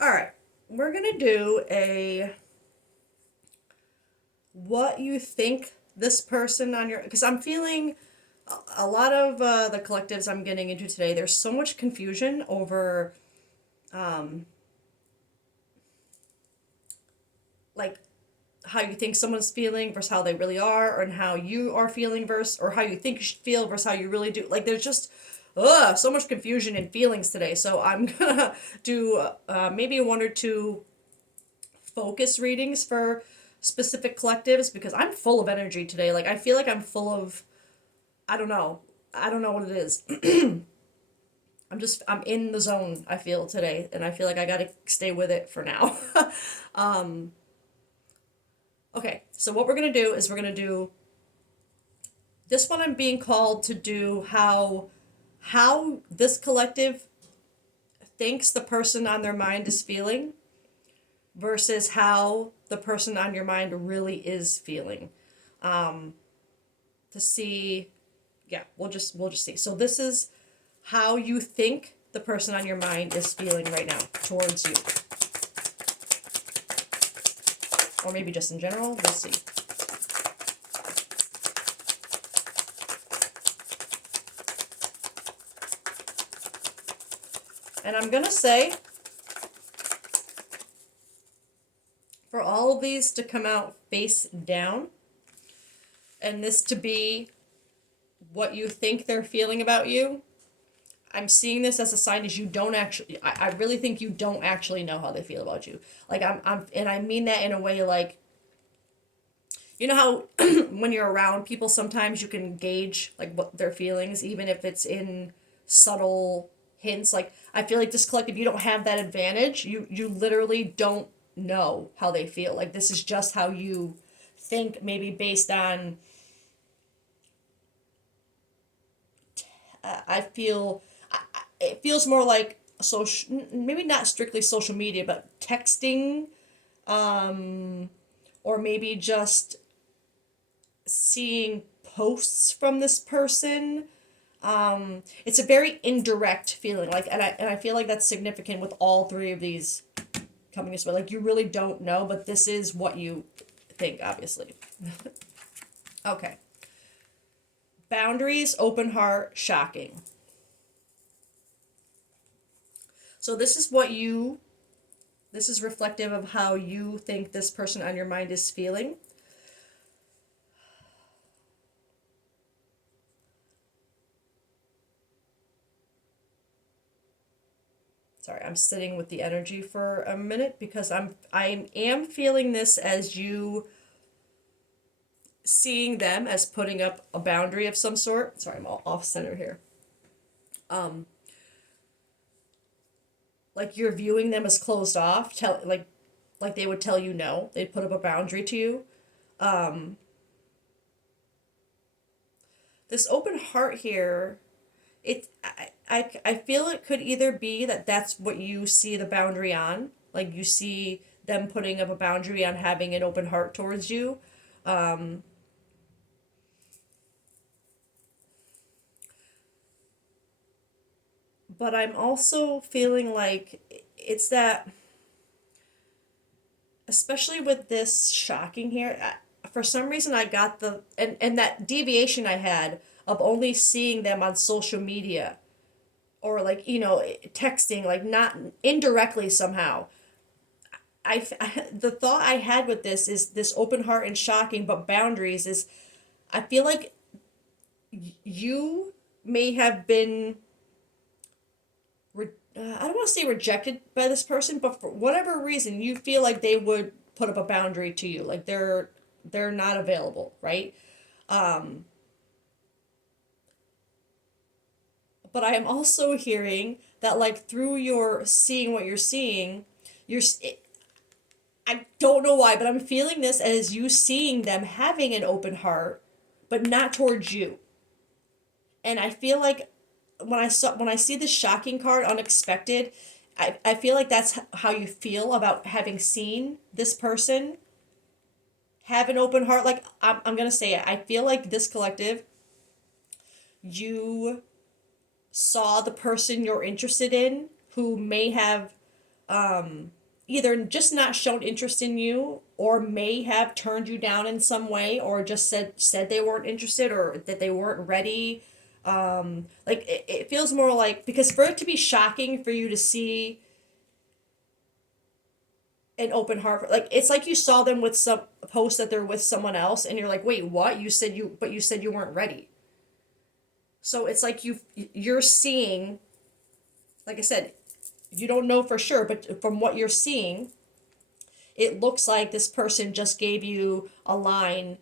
All right, we're gonna do a what you think this person on your, because I'm feeling a lot of the collectives I'm getting into today. There's so much confusion over um, like how you think someone's feeling versus how they really are, and how you are feeling versus or how you think you should feel versus how you really do. Like there's just so much confusion in feelings today. So I'm gonna do maybe one or two focus readings for specific collectives because I'm full of energy today. Like I feel like I'm full of I don't know. I don't know what it is. I'm in the zone, I feel today, and I feel like I got to stay with it for now. um okay, so what we're going to do is we're going to do this one. I'm being called to do how this collective thinks the person on their mind is feeling versus how the person on your mind really is feeling. Um to see, yeah, we'll just see. So this is how you think the person on your mind is feeling right now towards you, or maybe just in general. We'll see. And I'm gonna say for all of these to come out face down, and this to be what you think they're feeling about you. I'm seeing this as a sign as you don't actually. I really think you don't actually know how they feel about you. Like and I mean that in a way like, you know how when you're around people sometimes you can gauge like what their feelings, even if it's in subtle hints. Like I feel like this collective, you don't have that advantage. You literally don't know how they feel. Like this is just how you think, maybe based on I feel it feels more like social, maybe not strictly social media, but texting, or maybe just seeing posts from this person. It's a very indirect feeling, like, and I feel like that's significant with all three of these coming this way. Like you really don't know, but this is what you think, obviously. Okay. Boundaries, open heart, shocking. So this is reflective of how you think this person on your mind is feeling. Sorry, I'm sitting with the energy for a minute because I am feeling this as you seeing them as putting up a boundary of some sort. Sorry, I'm all off center here. Um, like you're viewing them as closed off, like they would tell you no. They'd put up a boundary to you. Um, this open heart here, I feel it could either be that that's what you see the boundary on, like you see them putting up a boundary on having an open heart towards you. Um, but I'm also feeling like it's that, especially with this shocking here, for some reason I got and that deviation I had of only seeing them on social media, or like, texting, like not indirectly somehow. The thought I had with this is this open heart and shocking, but boundaries is, I feel like you may have been I don't want to say rejected by this person, but for whatever reason, you feel like they would put up a boundary to you, like they're not available, right? Um, but I am also hearing that like through your seeing what you're seeing, you're I don't know why, but I'm feeling this as you seeing them having an open heart, but not towards you. And I feel like when I see this shocking card, unexpected, I feel like that's how you feel about having seen this person have an open heart. Like I'm gonna say it. I feel like this collective, you saw the person you're interested in who may have either just not shown interest in you or may have turned you down in some way or just said they weren't interested or that they weren't ready. Like it feels more like, because for it to be shocking for you to see an open heart, like it's like you saw them with some post that they're with someone else and you're like, wait, what? You said you weren't ready. So it's like you're seeing, like I said, you don't know for sure, but from what you're seeing, it looks like this person just gave you a line,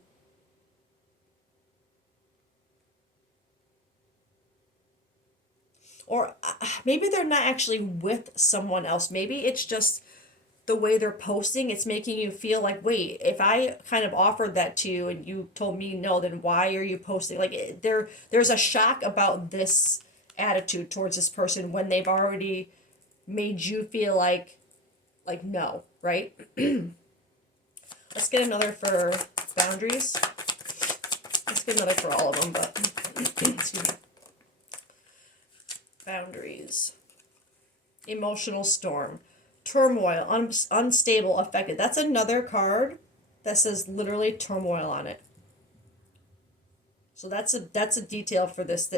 or maybe they're not actually with someone else. Maybe it's just the way they're posting. It's making you feel like, wait, if I kind of offered that to you and you told me no, then why are you posting? Like there's a shock about this attitude towards this person when they've already made you feel like no, right? Let's get another for boundaries. Let's get another for all of them, but excuse me. Boundaries. Emotional storm. Turmoil, unstable, affected. That's another card that says literally turmoil on it. So that's a detail for this.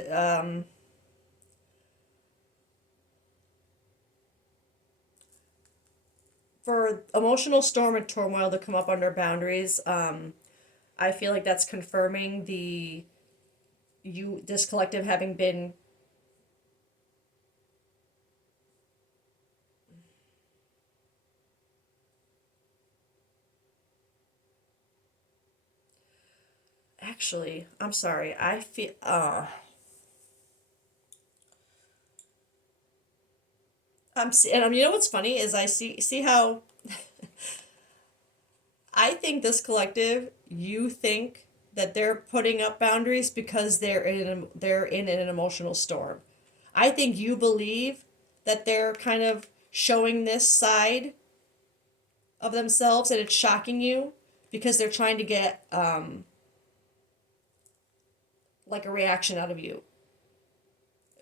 For emotional storm and turmoil to come up under boundaries, I feel like that's confirming this collective having been. Actually, I'm sorry. I feel and you know what's funny is I see how I think this collective, you think that they're putting up boundaries because they're in an emotional storm. I think you believe that they're kind of showing this side of themselves and it's shocking you because they're trying to get like a reaction out of you.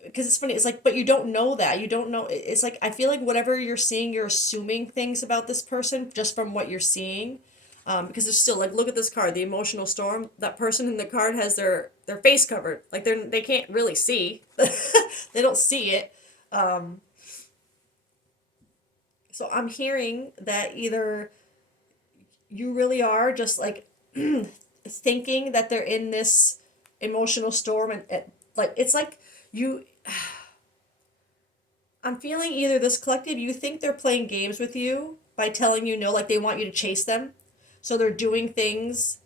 Because it's funny, it's like, but you don't know that. You don't know. It's like, I feel like whatever you're seeing, you're assuming things about this person just from what you're seeing. Because there's still, like, look at this card, the emotional storm. That person in the card has their face covered. Like, they can't really see. They don't see it. So I'm hearing that either you really are just like thinking that they're in this emotional storm and like it's like you I'm feeling either this collective, you think they're playing games with you by telling you no, like they want you to chase them. So they're doing things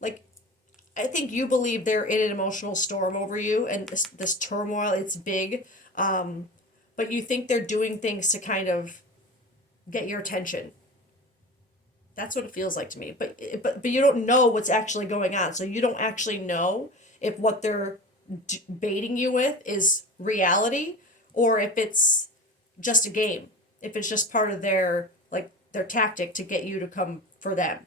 like, I think you believe they're in an emotional storm over you and this turmoil, it's big. But you think they're doing things to kind of get your attention. That's what it feels like to me. But you don't know what's actually going on. So you don't actually know if what they're baiting you with is reality or if it's just a game. If it's just part of their tactic to get you to come for them.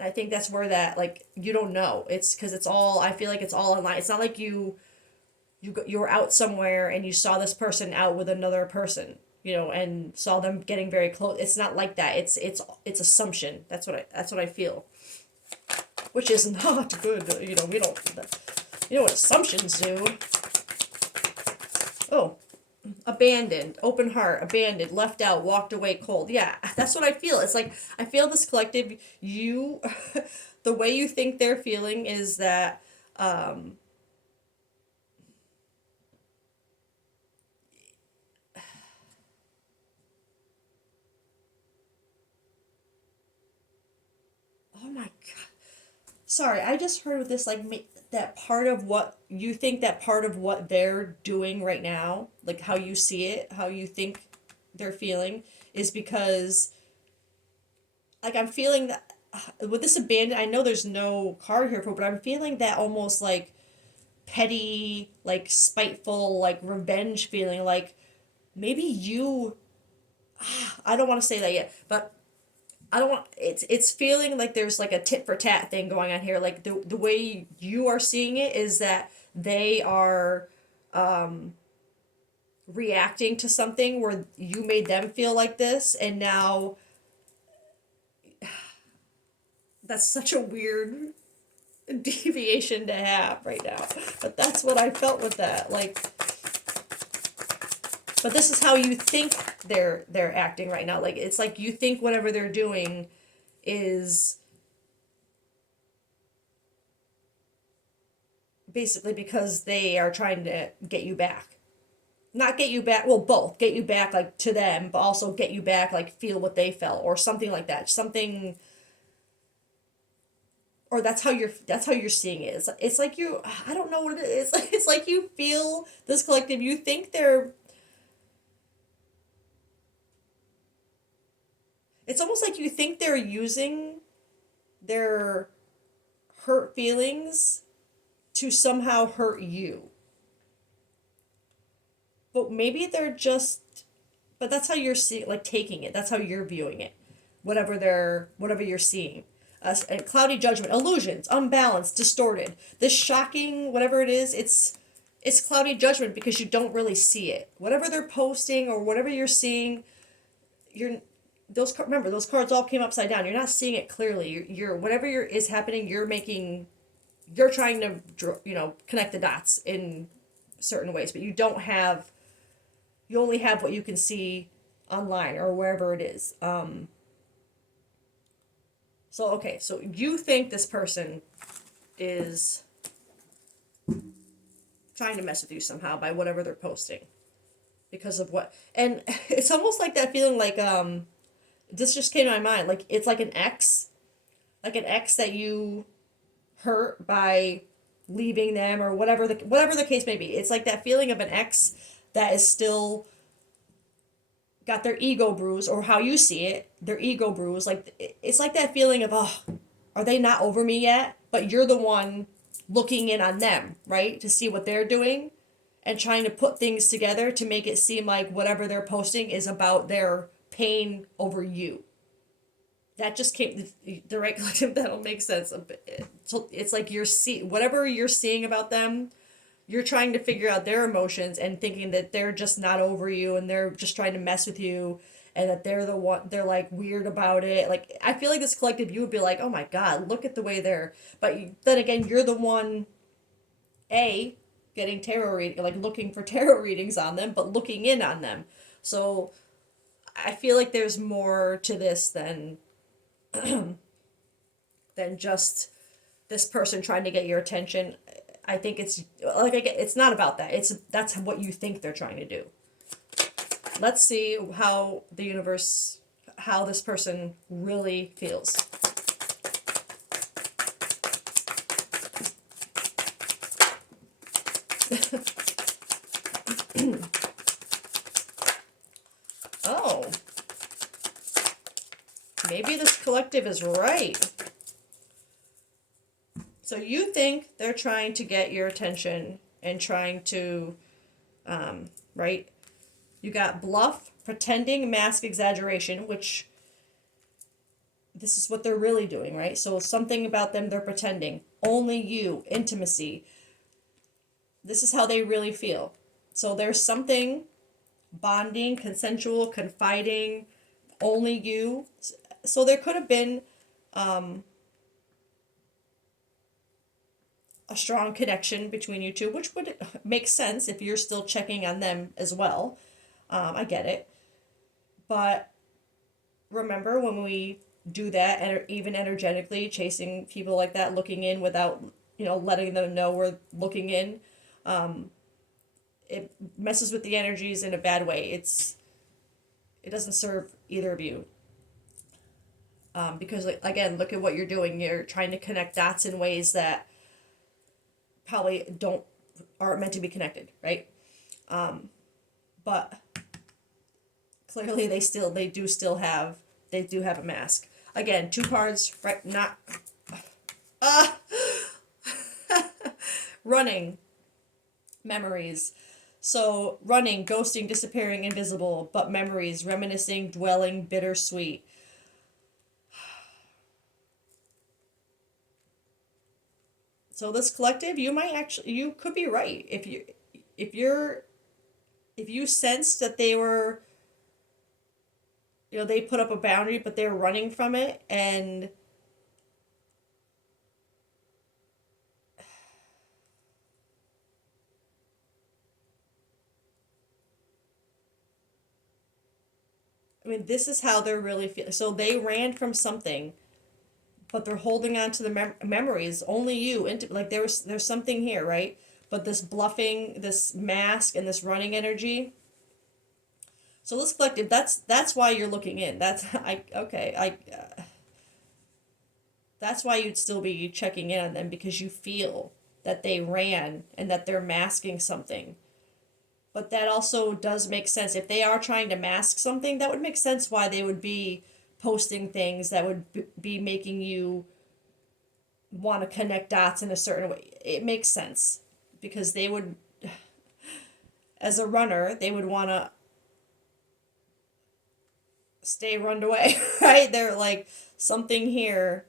I think that's where that, like, you don't know. It's because it's all, I feel like it's all online. It's not like you were out somewhere and you saw this person out with another person, and saw them getting very close. It's not like that. It's assumption. That's what I feel, which is not good. We don't. You know what assumptions do? Oh, abandoned, open heart, abandoned, left out, walked away cold. Yeah, that's what I feel. It's like I feel this collective. You, the way you think they're feeling is that. Oh my god. Sorry, I just heard with this like that part of what you think, that part of what they're doing right now, like how you see it, how you think they're feeling, is because like I'm feeling that with this abandon. I know there's no card here for, but I'm feeling that almost like petty, like spiteful, like revenge feeling. Like maybe you. I don't want to say that yet, but I don't want it's feeling like there's like a tit for tat thing going on here. Like the way you are seeing it is that they are reacting to something where you made them feel like this, and now that's such a weird deviation to have right now. But that's what I felt with that. Like, but this is how you think they're acting right now. Like, it's like you think whatever they're doing is basically because they are trying to get you back. Not get you back, well, both. Get you back, like, to them, but also get you back, like, feel what they felt, or something like that. Something, or that's how you're seeing it. It's like you, I don't know what it is. It's like you feel this collective, you think they're, it's almost like you think they're using their hurt feelings to somehow hurt you. But maybe they're just, but that's how you're seeing, like, taking it. That's how you're viewing it. Whatever you're seeing. Cloudy judgment, illusions, unbalanced, distorted. This shocking, whatever it is, it's cloudy judgment because you don't really see it. Whatever they're posting or whatever you're seeing, you're remember those cards all came upside down. You're not seeing it clearly. You're whatever is happening. You're trying to connect the dots in certain ways, but you only have what you can see online or wherever it is. So okay, so you think this person is trying to mess with you somehow by whatever they're posting because of what, and it's almost like that feeling like this just came to my mind, like it's like an ex that you hurt by leaving them or whatever the case may be. It's like that feeling of an ex that is still got their ego bruised, or how you see it, their ego bruised. Like, it's like that feeling of, oh, are they not over me yet? But you're the one looking in on them, right? To see what they're doing and trying to put things together to make it seem like whatever they're posting is about their pain over you. That just came, the right collective, that'll make sense. So it's like whatever you're seeing about them, you're trying to figure out their emotions and thinking that they're just not over you and they're just trying to mess with you, and that they're like weird about it. Like, I feel like this collective, you would be like, oh my God, look at the way they're, but then again, you're the one, A, getting like looking for tarot readings on them, but looking in on them. So I feel like there's more to this than just this person trying to get your attention. I think it's like, it's not about that. That's what you think they're trying to do. Let's see how this person really feels. Oh, maybe this collective is right. So you think they're trying to get your attention and trying to, right? You got bluff, pretending, mask, exaggeration, which this is what they're really doing, right? So something about them, they're pretending. Only you, intimacy. This is how they really feel. So there's something bonding, consensual, confiding, only you. So there could have been a strong connection between you two, which would make sense if you're still checking on them as well. I get it. But remember when we do that, and even energetically chasing people like that, looking in without, letting them know we're looking in, it messes with the energies in a bad way. It doesn't serve either of you. Because, again, look at what you're doing. You're trying to connect dots in ways that probably aren't meant to be connected, right? But clearly they do have a mask. Again, two cards, right? Not running, memories. So running, ghosting, disappearing, invisible, but memories, reminiscing, dwelling, bittersweet. So this collective, you could be right. If you're if you sensed that they were, they put up a boundary, but they were running from it, and I mean, this is how they're really feeling. So they ran from something, but they're holding on to the memories. Only you, like there's something here, right? But this bluffing, this mask, and this running energy. So this collective, that's why you're looking in. That's I okay. That's why you'd still be checking in on them, because you feel that they ran and that they're masking something. But that also does make sense. If they are trying to mask something, that would make sense why they would be posting things that would be making you want to connect dots in a certain way. It makes sense because they would, as a runner, they would want to stay runned away, right? They're like something here.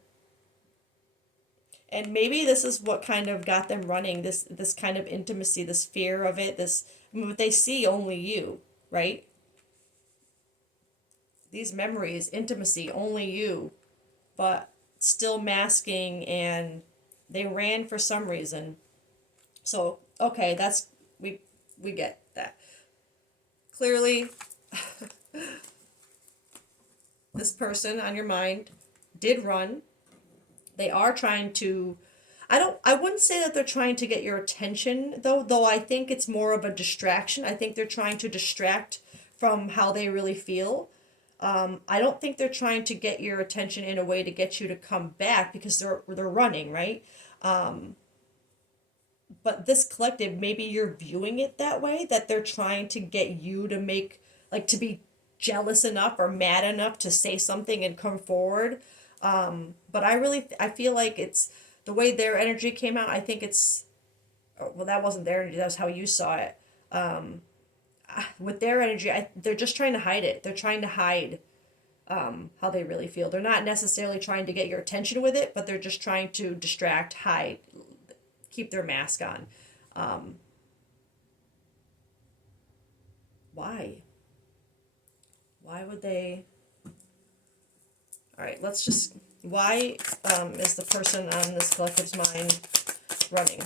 And maybe this is what kind of got them running, this kind of intimacy, this fear of it, this, I mean, they see only you, right? These memories, intimacy, only you, but still masking, and they ran for some reason. So, okay, that's we get that. Clearly, this person on your mind did run. They are trying to, I wouldn't say that they're trying to get your attention though I think it's more of a distraction. I think they're trying to distract from how they really feel. I don't think they're trying to get your attention in a way to get you to come back, because they're running, right? But this collective, maybe you're viewing it that way, that they're trying to get you to make, like, to be jealous enough or mad enough to say something and come forward. But I feel like it's the way their energy came out. I think it's, well, that wasn't their energy. That was how you saw it. With their energy, they're just trying to hide it. They're trying to hide how they really feel. They're not necessarily trying to get your attention with it, but they're just trying to distract, hide, keep their mask on. Why? Why would they? All right, let's just. Why is the person on this collective's mind running?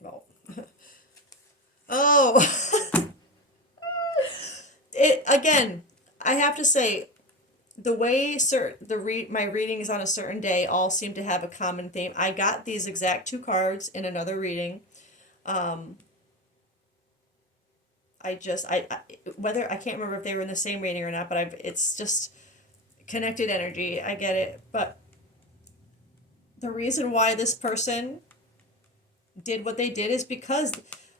Well, oh, it again. I have to say, the way my readings on a certain day all seem to have a common theme. I got these exact two cards in another reading. I whether I can't remember if they were in the same reading or not, but it's just connected energy. I get it, but the reason why this person did what they did is because,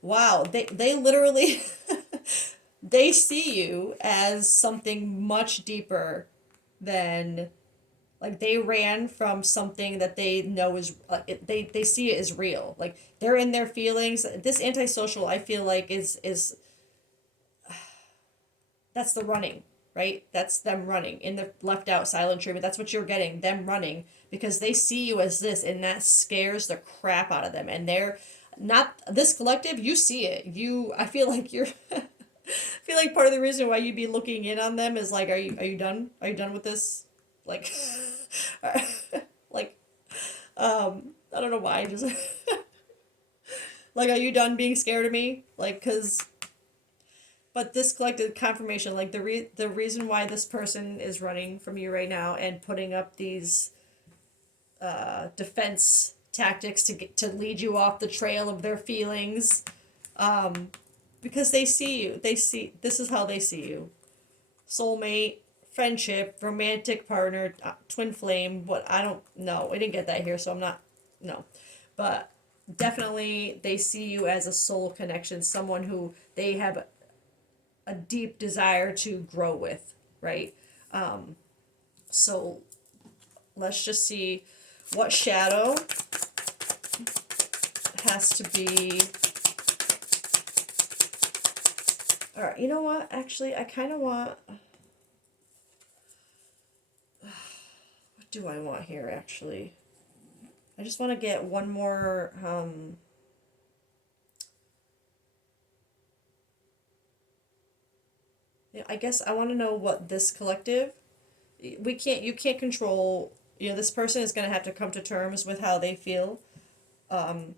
wow, they literally they see you as something much deeper than, like, they ran from something that they know is they see it as real. Like, they're in their feelings. This antisocial, I feel like, is that's the running, right? That's them running in the left out silent treatment. That's what you're getting, them running, because they see you as this, and that scares the crap out of them. And they're not, this collective, you see it. I feel like you're I feel like part of the reason why you'd be looking in on them is like, are you done? Are you done with this? Like, like, I don't know why. Just like, are you done being scared of me? Like, cause, but this collected confirmation, like the reason why this person is running from you right now and putting up these defense tactics to lead you off the trail of their feelings, because they see you. They see, this is how they see you: soulmate, friendship, romantic partner, twin flame. What, I don't know. I didn't get that here, so I'm not, no, but definitely they see you as a soul connection, someone who they have a deep desire to grow with, right? So let's just see what shadow has to be. All right, you know what? Actually, I kind of want. What do I want here actually? I just want to get one more yeah, I guess I want to know what this collective, you can't control, this person is going to have to come to terms with how they feel in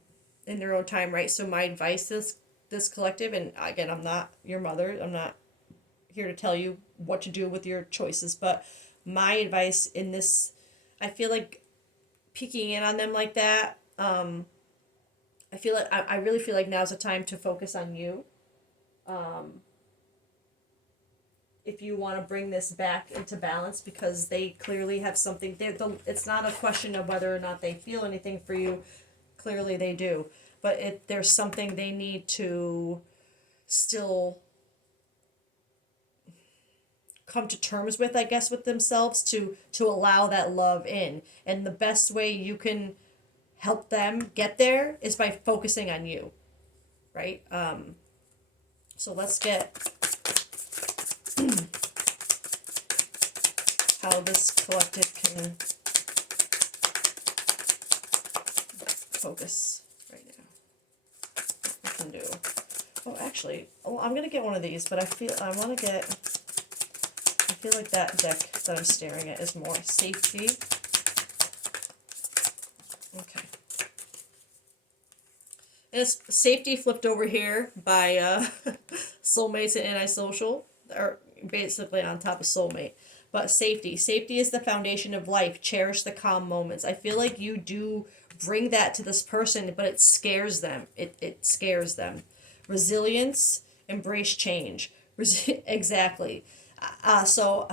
their own time, right? So my advice is this collective, and again, I'm not your mother. I'm not here to tell you what to do with your choices, but my advice in this, I feel like peeking in on them like that, I feel like I really feel like now's the time to focus on you. Um, if you want to bring this back into balance, because they clearly have something, it's not a question of whether or not they feel anything for you. Clearly they do, but there's something they need to still come to terms with, I guess, with themselves, to allow that love in. And the best way you can help them get there is by focusing on you, right? So let's get how this collective can focus right now. We can do. Oh, actually, I'm gonna get one of these, but I feel like that deck that I'm staring at is more safety. Okay. And it's safety flipped over here by soulmates and antisocial, or basically on top of soulmate. But safety is the foundation of life. Cherish the calm moments. I feel like you do bring that to this person, but it scares them. It scares them. Resilience, embrace change. Exactly. So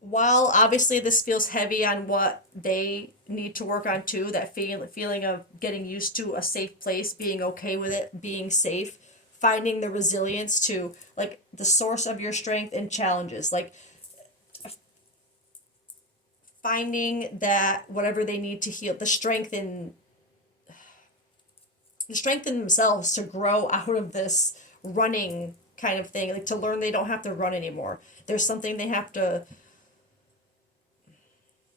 while obviously this feels heavy on what they need to work on too, that feeling of getting used to a safe place, being okay with it, being safe, finding the resilience to, like, the source of your strength and challenges, like finding that whatever they need to heal, the strength in themselves to grow out of this running kind of thing, like to learn they don't have to run anymore. There's something they have to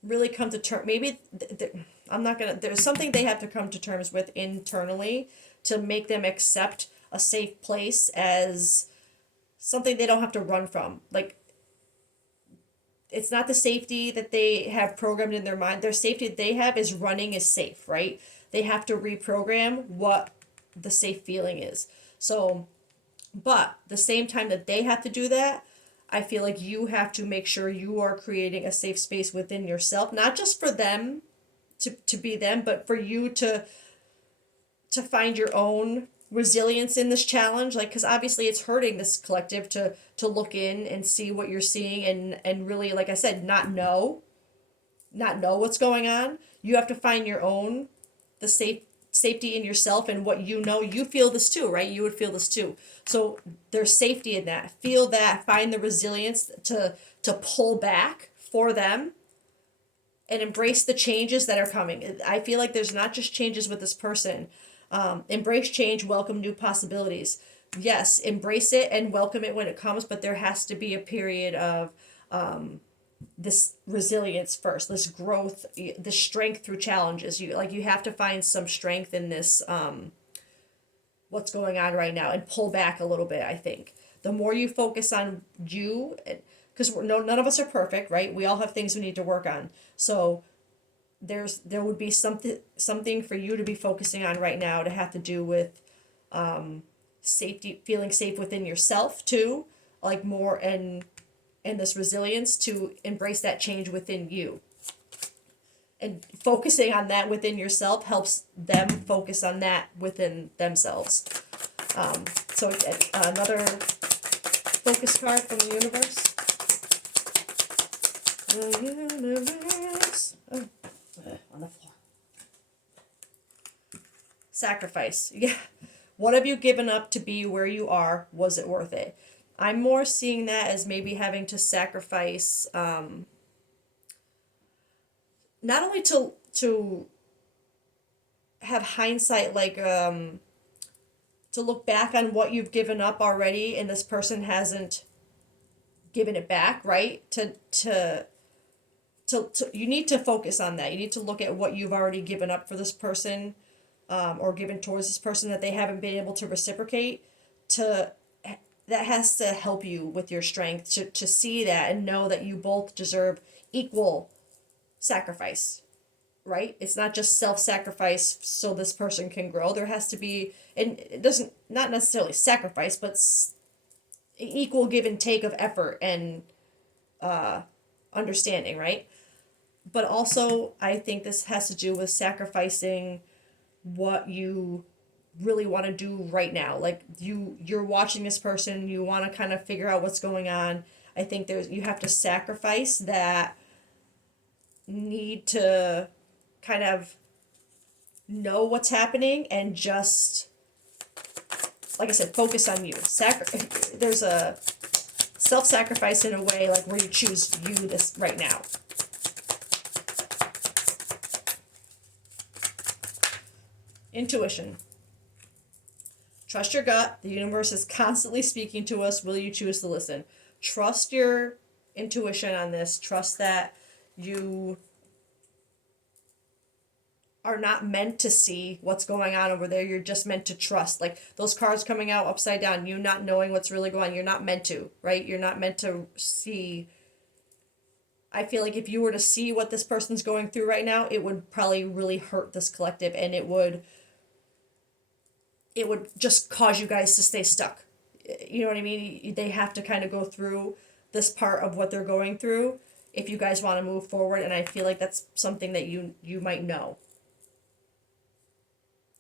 really come to terms. Maybe I'm not gonna. There's something they have to come to terms with internally to make them accept a safe place as something they don't have to run from. Like, it's not the safety that they have programmed in their mind. Their safety that they have is running is safe, right? They have to reprogram what the safe feeling is. So, but the same time that they have to do that, I feel like you have to make sure you are creating a safe space within yourself, not just for them to be them, but for you to find your own resilience in this challenge. Like, because obviously it's hurting this collective to look in and see what you're seeing, and really, like I said, not know what's going on. You have to find your own, the safety in yourself, and what you feel this too, right? You would feel this too. So there's safety in that. Feel that, find the resilience to pull back for them and embrace the changes that are coming. I feel like there's not just changes with this person. Embrace change, welcome new possibilities. Yes, embrace it and welcome it when it comes, but there has to be a period of this resilience first, this growth, the strength through challenges. You have to find some strength in this what's going on right now, and pull back a little bit. I think the more you focus on you, because none of us are perfect, right? We all have things we need to work on. So there would be something for you to be focusing on right now to have to do with safety, feeling safe within yourself too, like more, and this resilience to embrace that change within you. And focusing on that within yourself helps them focus on that within themselves. So another focus card from the universe. The universe. Oh, on the floor. Sacrifice. Yeah. What have you given up to be where you are? Was it worth it? I'm more seeing that as maybe having to sacrifice, not only to have hindsight, like to look back on what you've given up already, and this person hasn't given it back, right? To you need to focus on that. You need to look at what you've already given up for this person, or given towards this person that they haven't been able to reciprocate. To That has to help you with your strength to see that and know that you both deserve equal sacrifice, right? It's not just self-sacrifice so this person can grow. There has to be, and it doesn't, not necessarily sacrifice, but equal give and take of effort and understanding, right? But also, I think this has to do with sacrificing what you really want to do right now. Like you're watching this person, you want to kind of figure out what's going on. I think you have to sacrifice that need to kind of know what's happening and just, like I said, focus on you. There's a self-sacrifice in a way, like where you choose you this right now. Intuition. Trust your gut. The universe is constantly speaking to us. Will you choose to listen? Trust your intuition on this. Trust that you are not meant to see what's going on over there. You're just meant to trust. Like those cards coming out upside down, you not knowing what's really going on. You're not meant to, right? You're not meant to see. I feel like if you were to see what this person's going through right now, it would probably really hurt this collective, and it would just cause you guys to stay stuck. You know what I mean? They have to kind of go through this part of what they're going through if you guys want to move forward, and I feel like that's something that you might know.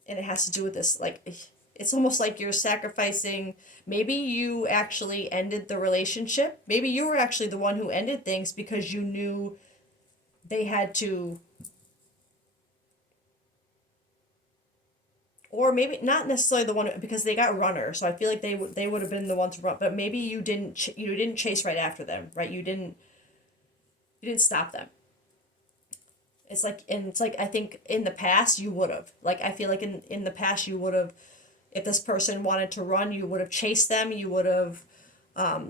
And it has to do with this, like, it's almost like you're sacrificing. Maybe you actually ended the relationship. Maybe you were actually the one who ended things because you knew they had to. Or maybe not necessarily the one, because they got runner, so I feel like they would have been the ones to run. But maybe you didn't chase right after them, right? You didn't stop them. It's like I think in the past you would have. Like I feel like in the past you would have, if this person wanted to run, you would have chased them. You would have,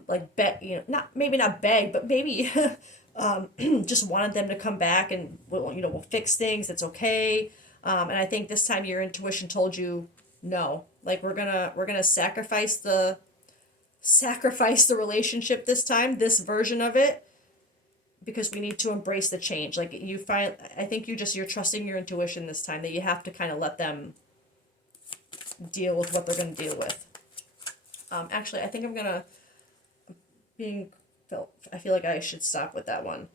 like not beg, but maybe just wanted them to come back and we'll fix things. It's okay. And I think this time your intuition told you no. Like we're gonna sacrifice the relationship this time, this version of it, because we need to embrace the change. Like I think you're trusting your intuition this time, that you have to kind of let them deal with what they're gonna deal with. Actually, I think I feel like I should stop with that one.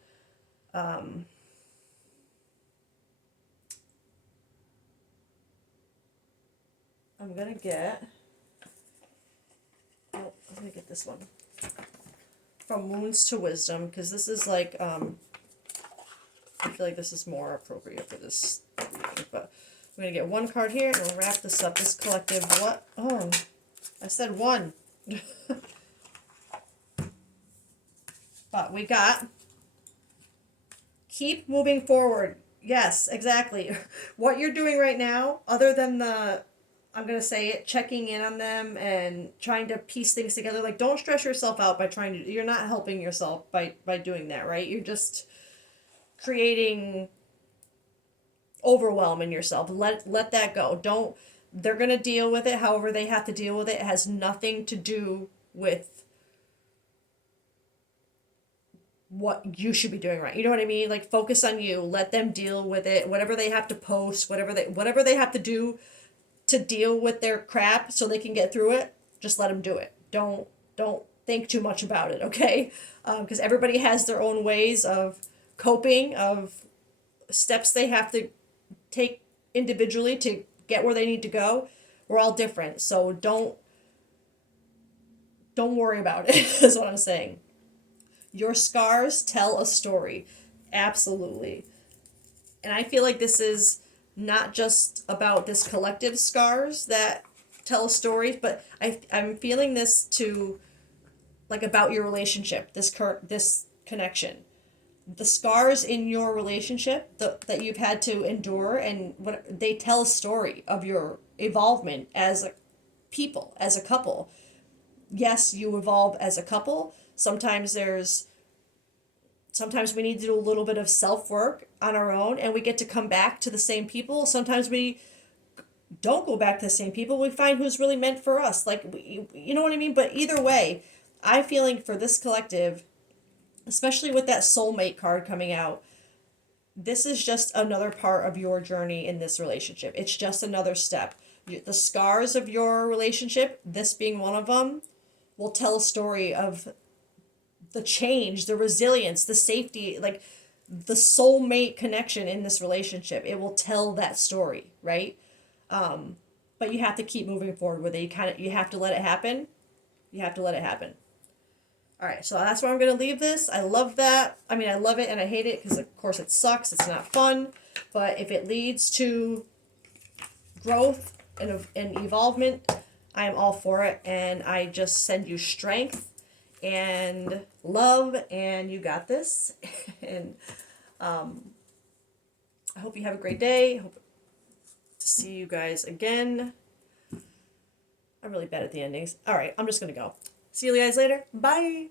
I'm gonna get this one from Wounds to Wisdom, because this is like I feel like this is more appropriate for this reading. But I'm gonna get one card here and we'll wrap this up. This collective, what? Oh, I said one. But we got keep moving forward. Yes, exactly. What you're doing right now, other than I'm going to say it, checking in on them and trying to piece things together. Like, don't stress yourself out by you're not helping yourself by doing that, right? You're just creating overwhelm in yourself. Let that go. They're going to deal with it however they have to deal with it. It has nothing to do with what you should be doing right. You know what I mean? Like, focus on you. Let them deal with it. Whatever they have to post, whatever they have to do to deal with their crap so they can get through it, just let them do it. Don't think too much about it, okay? Because everybody has their own ways of coping, of steps they have to take individually to get where they need to go. We're all different, so don't worry about it, is what I'm saying. Your scars tell a story. Absolutely. And I feel like this is not just about this collective scars that tell a story, but I'm feeling this to, like, about your relationship, this connection. The scars in your relationship that you've had to endure, and what they tell a story of your evolvement as a people, as a couple. Yes, you evolve as a couple, Sometimes sometimes we need to do a little bit of self work on our own, and we get to come back to the same people. Sometimes we don't go back to the same people. We find who's really meant for us. Like, you know what I mean? But either way, I'm feeling for this collective, especially with that soulmate card coming out, this is just another part of your journey in this relationship. It's just another step. The scars of your relationship, this being one of them, will tell a story of the change, the resilience, the safety, like the soulmate connection in this relationship. It will tell that story, right? But you have to keep moving forward with it. You have to let it happen. You have to let it happen. All right, so that's where I'm going to leave this. I love that. I mean, I love it and I hate it because, of course, it sucks. It's not fun. But if it leads to growth and evolvement, I am all for it. And I just send you strength and love, and you got this. And I hope you have a great day. Hope to see you guys again. I'm really bad at the endings. All right, I'm just going to go. See you guys later. Bye.